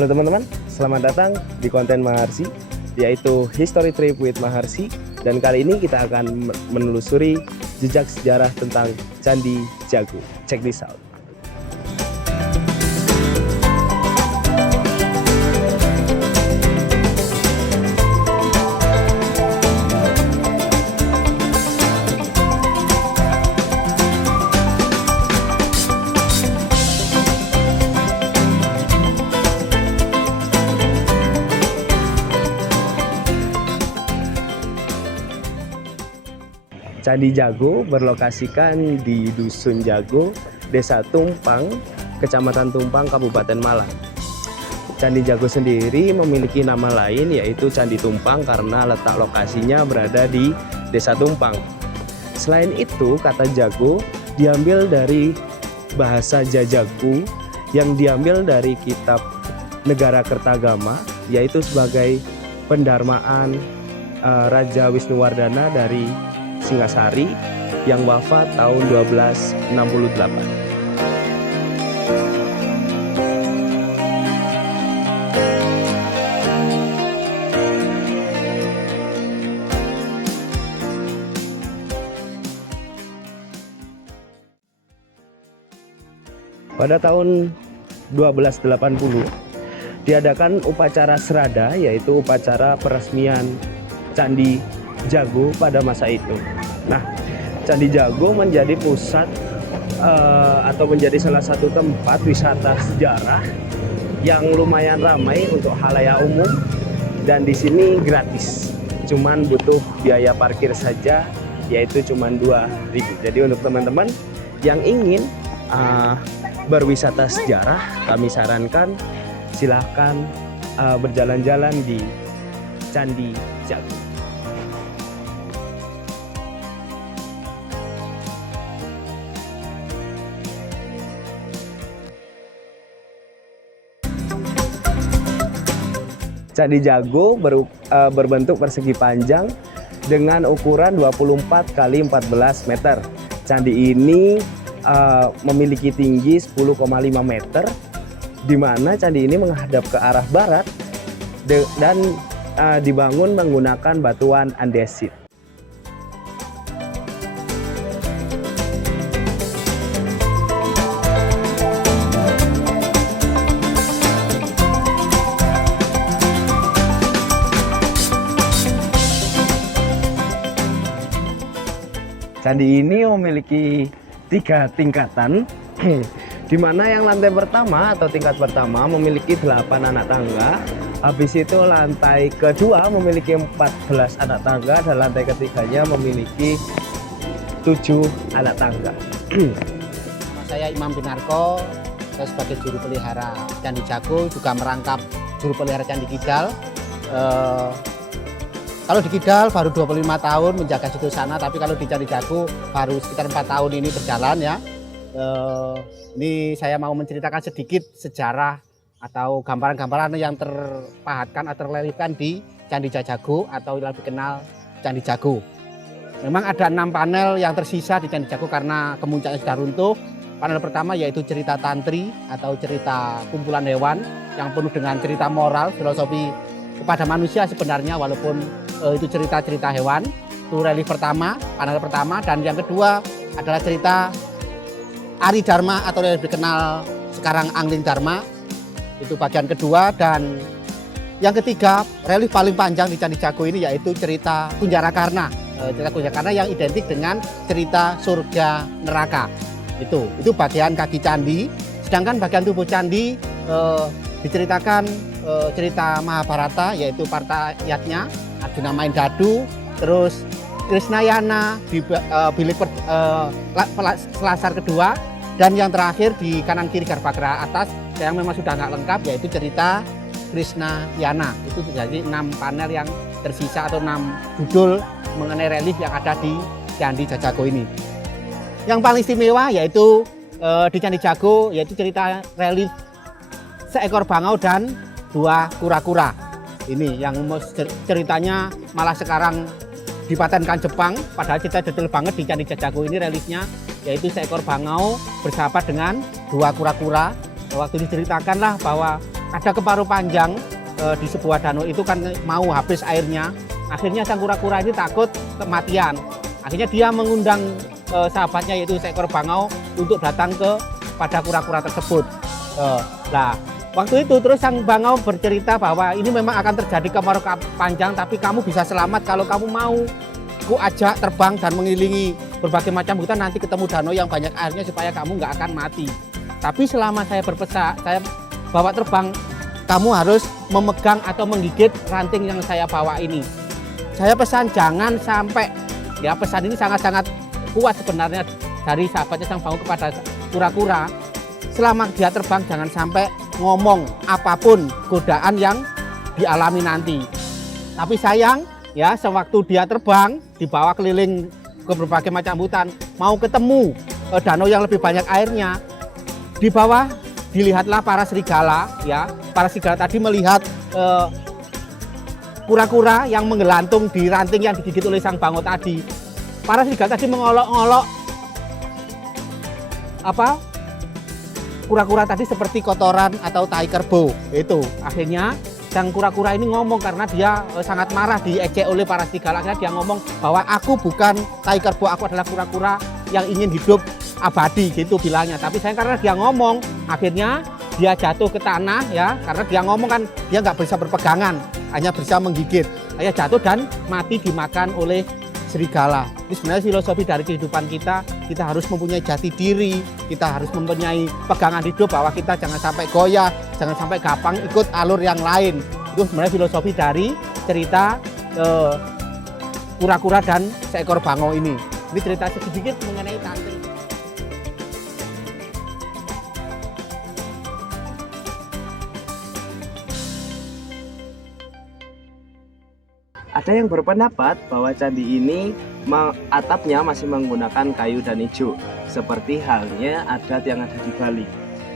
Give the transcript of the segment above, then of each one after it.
Halo teman-teman, selamat datang di konten Maharsi, yaitu History Trip with Maharsi. Dan kali ini kita akan menelusuri jejak sejarah tentang Candi Jago. Check this out. Candi Jago berlokasikan di Dusun Jago, Desa Tumpang, Kecamatan Tumpang, Kabupaten Malang. Candi Jago sendiri memiliki nama lain yaitu Candi Tumpang karena letak lokasinya berada di Desa Tumpang. Selain itu, kata Jago diambil dari bahasa Jajaku yang diambil dari kitab Negara Kertagama, yaitu sebagai pendarmaan Raja Wisnuwardana dari Singasari yang wafat tahun 1268. Pada tahun 1280 diadakan upacara serada, yaitu upacara peresmian Candi Jago pada masa itu. Nah, Candi Jago menjadi pusat atau menjadi salah satu tempat wisata sejarah yang lumayan ramai untuk halayak umum, dan di sini gratis. Cuman butuh biaya parkir saja, yaitu cuman 2.000. Jadi untuk teman-teman yang ingin berwisata sejarah, kami sarankan silahkan berjalan-jalan di Candi Jago. Candi Jago berbentuk persegi panjang dengan ukuran 24 x 14 meter. Candi ini memiliki tinggi 10,5 meter, di mana candi ini menghadap ke arah barat dan dibangun menggunakan batuan andesit. Candi ini memiliki 3 tingkatan, di mana yang lantai pertama atau tingkat pertama memiliki 8 anak tangga. Habis itu lantai kedua memiliki 14 anak tangga, dan lantai ketiganya memiliki 7 anak tangga. Saya Imam Binarko, saya sebagai juru pelihara Candi Jago, juga merangkap juru pelihara Candi Kidal. Kalau di Kidal baru 25 tahun menjaga situ sana, tapi kalau di Candi Jago baru sekitar 4 tahun ini berjalan ya. Ini saya mau menceritakan sedikit sejarah atau gambaran-gambaran yang terpahatkan atau terlelihkan di Candi Jago atau lebih dikenal Candi Jago. Memang ada 6 panel yang tersisa di Candi Jago karena kemuncaknya sudah runtuh. Panel pertama yaitu cerita tantri atau cerita kumpulan hewan yang penuh dengan cerita moral, filosofi kepada manusia sebenarnya, walaupun itu cerita-cerita hewan. Itu relief pertama, panel pertama. Dan yang kedua adalah cerita Ari Dharma atau yang dikenal sekarang Angling Dharma. Itu bagian kedua. Dan yang ketiga, relief paling panjang di Candi Jago ini yaitu cerita Kunjara Karna. Cerita Kunjara Karna yang identik dengan cerita surga neraka. Itu bagian kaki candi. Sedangkan bagian tubuh candi diceritakan cerita Mahabharata, yaitu partayatnya Arjuna main dadu, terus Krisnayana di bilik selasar kedua, dan yang terakhir di kanan kiri Garbagara atas yang memang sudah nggak lengkap yaitu cerita Krisnayana. Itu jadi 6 panel yang tersisa atau 6 judul mengenai relief yang ada di Candi Jago ini. Yang paling istimewa yaitu di Candi Jago yaitu cerita relief seekor bangau dan 2 kura-kura. Ini yang ceritanya malah sekarang dipatenkan Jepang, padahal kita detail banget di Candi Jago ini reliefnya, yaitu seekor bangau bersahabat dengan 2 kura-kura. Waktu diceritakanlah bahwa ada keparuh panjang di sebuah danau itu kan mau habis airnya. Akhirnya sang kura-kura ini takut kematian. Akhirnya dia mengundang sahabatnya yaitu seekor bangau untuk datang pada kura-kura tersebut. Nah, waktu itu terus sang bangau bercerita bahwa ini memang akan terjadi kemarau panjang, tapi kamu bisa selamat kalau kamu mau. Ku ajak terbang dan mengelilingi berbagai macam hutan, nanti ketemu danau yang banyak airnya supaya kamu nggak akan mati. Tapi selama saya berpesan, saya bawa terbang, kamu harus memegang atau menggigit ranting yang saya bawa ini. Saya pesan jangan sampai, ya pesan ini sangat-sangat kuat sebenarnya dari sahabatnya sang bangau kepada kura-kura. Selama dia terbang jangan sampai ngomong apapun godaan yang dialami nanti. Tapi sayang, ya sewaktu dia terbang dibawa keliling ke berbagai macam hutan, mau ketemu danau yang lebih banyak airnya, di bawah dilihatlah para serigala. Ya, para serigala tadi melihat kura-kura yang menggelantung di ranting yang digigit oleh sang bangau tadi. Para serigala tadi mengolok-olok kura-kura tadi seperti kotoran atau tai kerbau. Itu akhirnya sang kura-kura ini ngomong karena dia sangat marah diejek oleh para serigala. Akhirnya dia ngomong bahwa aku bukan tai kerbau, aku adalah kura-kura yang ingin hidup abadi, gitu bilangnya. Tapi sayang karena dia ngomong, akhirnya dia jatuh ke tanah, ya karena dia ngomong kan dia nggak bisa berpegangan, hanya bisa menggigit. Akhirnya jatuh dan mati dimakan oleh serigala. Ini sebenarnya filosofi dari kehidupan kita harus mempunyai jati diri, kita harus mempunyai pegangan hidup bahwa kita jangan sampai goyah, jangan sampai gampang ikut alur yang lain. Itu sebenarnya filosofi dari cerita kura-kura dan seekor bangau ini. Ini cerita sedikit mengenai tante. Ada yang berpendapat bahwa candi ini atapnya masih menggunakan kayu dan ijo, seperti halnya adat yang ada di Bali.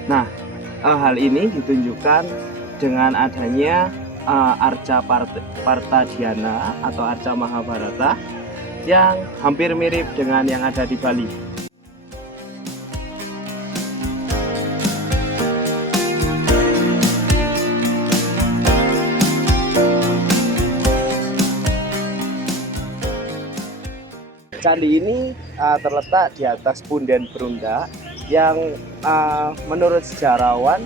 Nah, hal ini ditunjukkan dengan adanya arca Partadiana atau arca Mahabharata yang hampir mirip dengan yang ada di Bali. Candi ini terletak di atas punden Berunda yang menurut sejarawan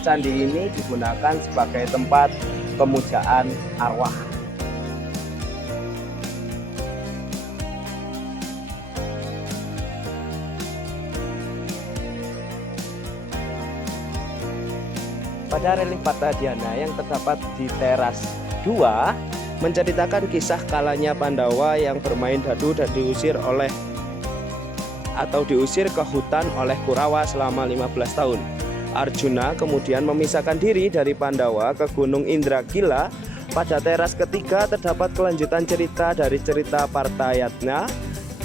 candi ini digunakan sebagai tempat pemujaan arwah. Pada relief Partadiana yang terdapat di teras 2 menceritakan kisah kalanya Pandawa yang bermain dadu dan diusir ke hutan oleh Kurawa selama 15 tahun. Arjuna kemudian memisahkan diri dari Pandawa ke Gunung Indragila. Pada teras ketiga terdapat kelanjutan cerita dari cerita Partayatna,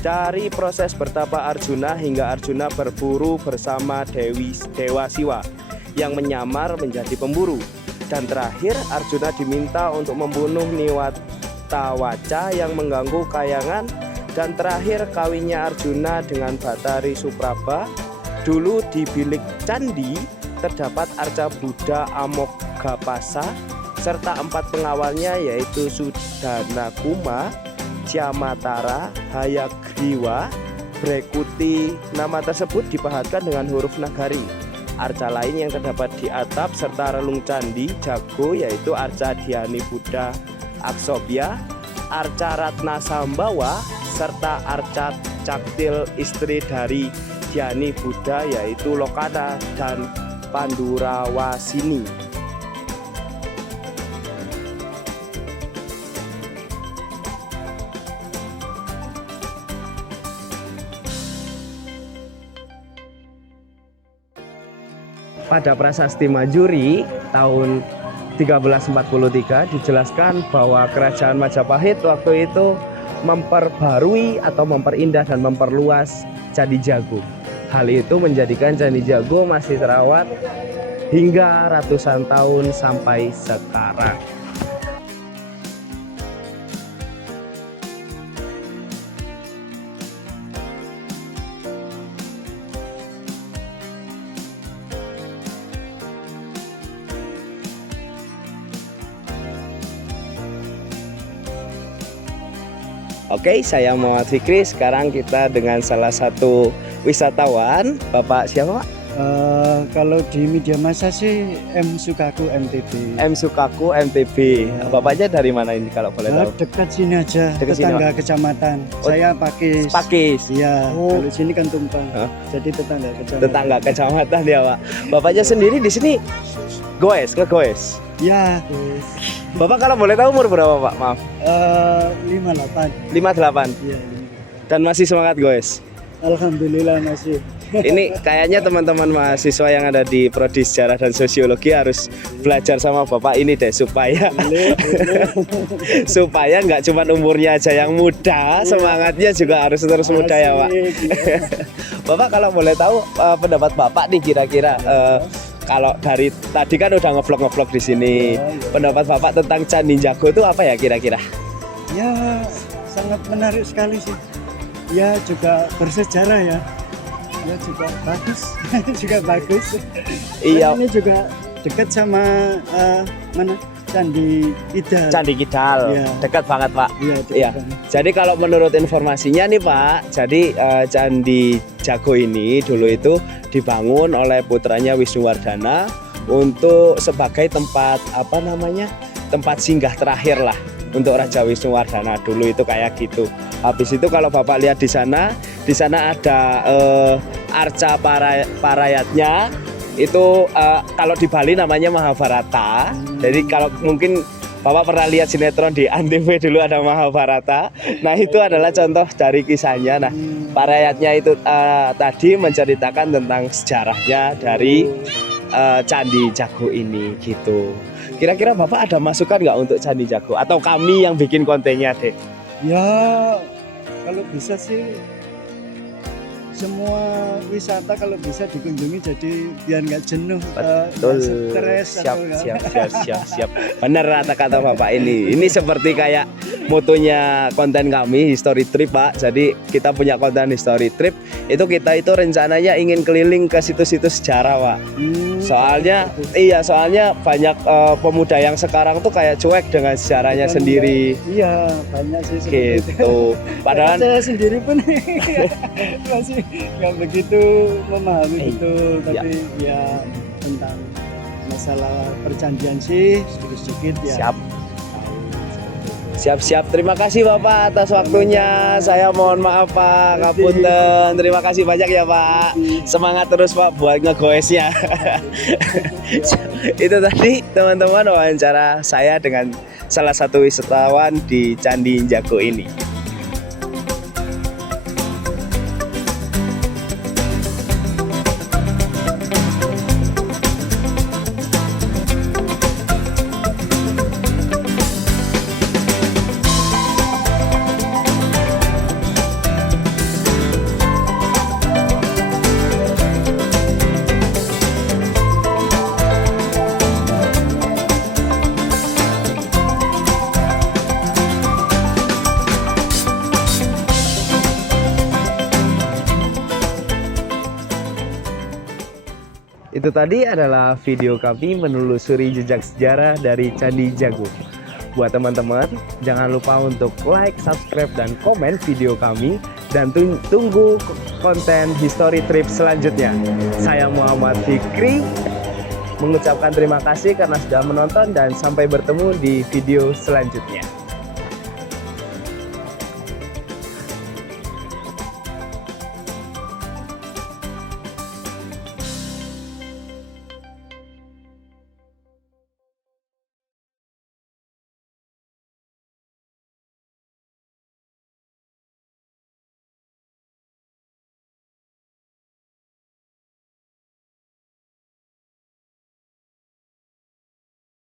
dari proses bertapa Arjuna hingga Arjuna berburu bersama Dewa Siwa yang menyamar menjadi pemburu. Dan terakhir Arjuna diminta untuk membunuh Niwatawaca yang mengganggu kayangan. Dan terakhir kawinnya Arjuna dengan Batari Supraba. Dulu di bilik candi terdapat arca Buddha Amoghapasa serta 4 pengawalnya yaitu Sudanakuma, Ciamatara, Hayagriwa, Brekuti. Nama tersebut dipahatkan dengan huruf Nagari. Arca lain yang terdapat di atap serta relung candi jago yaitu arca Dhyani Buddha Aksobya, arca Ratna Sambawa, serta arca Caktil istri dari Dhyani Buddha yaitu Lokana dan Pandurawasini. Pada Prasasti Majuri tahun 1343 dijelaskan bahwa kerajaan Majapahit waktu itu memperbarui atau memperindah dan memperluas Candi Jago. Hal itu menjadikan Candi Jago masih terawat hingga ratusan tahun sampai sekarang. Oke, saya Muhammad Fikri. Sekarang kita dengan salah satu wisatawan, Bapak siapa Pak? Kalau di media massa sih M Sukaku MTB. M Sukaku MTB. Bapaknya dari mana ini kalau boleh tahu? Dekat sini aja, Dekat sini, tetangga kecamatan. Oh, Saya Pakis. Pakis. Iya, Oh. kalau sini kan Tumpang. Hah? Jadi tetangga kecamatan. Tetangga kecamatan ya Pak. Bapaknya sendiri di sini goes. Ya, Bapak kalau boleh tahu umur berapa Pak? Maaf. 58. 58 Iya. dan masih semangat goes. Alhamdulillah masih. Ini kayaknya teman-teman mahasiswa yang ada di Prodi Sejarah dan Sosiologi harus belajar sama Bapak ini deh supaya supaya nggak cuma umurnya aja yang muda, semangatnya juga harus terus muda ya Pak. Bapak kalau boleh tahu pendapat Bapak nih kira-kira kalau dari tadi kan udah ngevlog di sini, pendapat Bapak tentang Candi Jago itu apa ya kira-kira? Ya, sangat menarik sekali sih. Ya juga bersejarah ya. Ya juga bagus, juga bagus. Iya. Dan ini juga dekat sama mana Candi Kidal. Candi Kidal, Iya. dekat banget Pak. Iya, dekat Iya. banget. Jadi kalau menurut informasinya nih Pak, jadi Candi Jago ini dulu itu dibangun oleh putranya Wisnuwardana untuk sebagai tempat apa namanya, tempat singgah terakhir lah untuk Raja Wisnuwardana dulu itu kayak gitu. Habis itu kalau Bapak lihat di sana ada arca parayatnya itu kalau di Bali namanya Mahabharata. Jadi kalau mungkin Bapak pernah lihat sinetron di Antv dulu ada Mahabharata. Nah itu adalah contoh dari kisahnya. Nah parayatnya itu tadi menceritakan tentang sejarahnya dari Candi Jago ini gitu. Kira-kira Bapak ada masukan nggak untuk Candi Jago atau kami yang bikin kontennya deh? Ya kalau bisa sih semua wisata kalau bisa dikunjungi jadi biar nggak jenuh, nggak stres atau nggak. Siap. Benar kata Bapak ini. Ini seperti kayak motonya konten kami History Trip Pak. Jadi kita punya konten History Trip. Itu kita itu rencananya ingin keliling ke situs-situs sejarah Pak. Soalnya banyak pemuda yang sekarang tuh kayak cuek dengan sejarahnya sendiri. Iya banyak sih seperti itu. Gitu. Padahal saya sendiri pun masih nggak begitu memahami betul, tapi ya tentang masalah perjanjian sih sedikit-sedikit ya. Siap. Terima kasih Bapak atas waktunya. Saya mohon maaf Pak, ngapunten. Terima kasih banyak ya Pak. Semangat terus Pak buat ngegoesnya. Itu tadi teman-teman wawancara saya dengan salah satu wisatawan di Candi Jago ini. Itu tadi adalah video kami menelusuri jejak sejarah dari Candi Jago. Buat teman-teman, jangan lupa untuk like, subscribe, dan komen video kami. Dan tunggu konten History Trip selanjutnya. Saya Muhammad Fikri mengucapkan terima kasih karena sudah menonton dan sampai bertemu di video selanjutnya.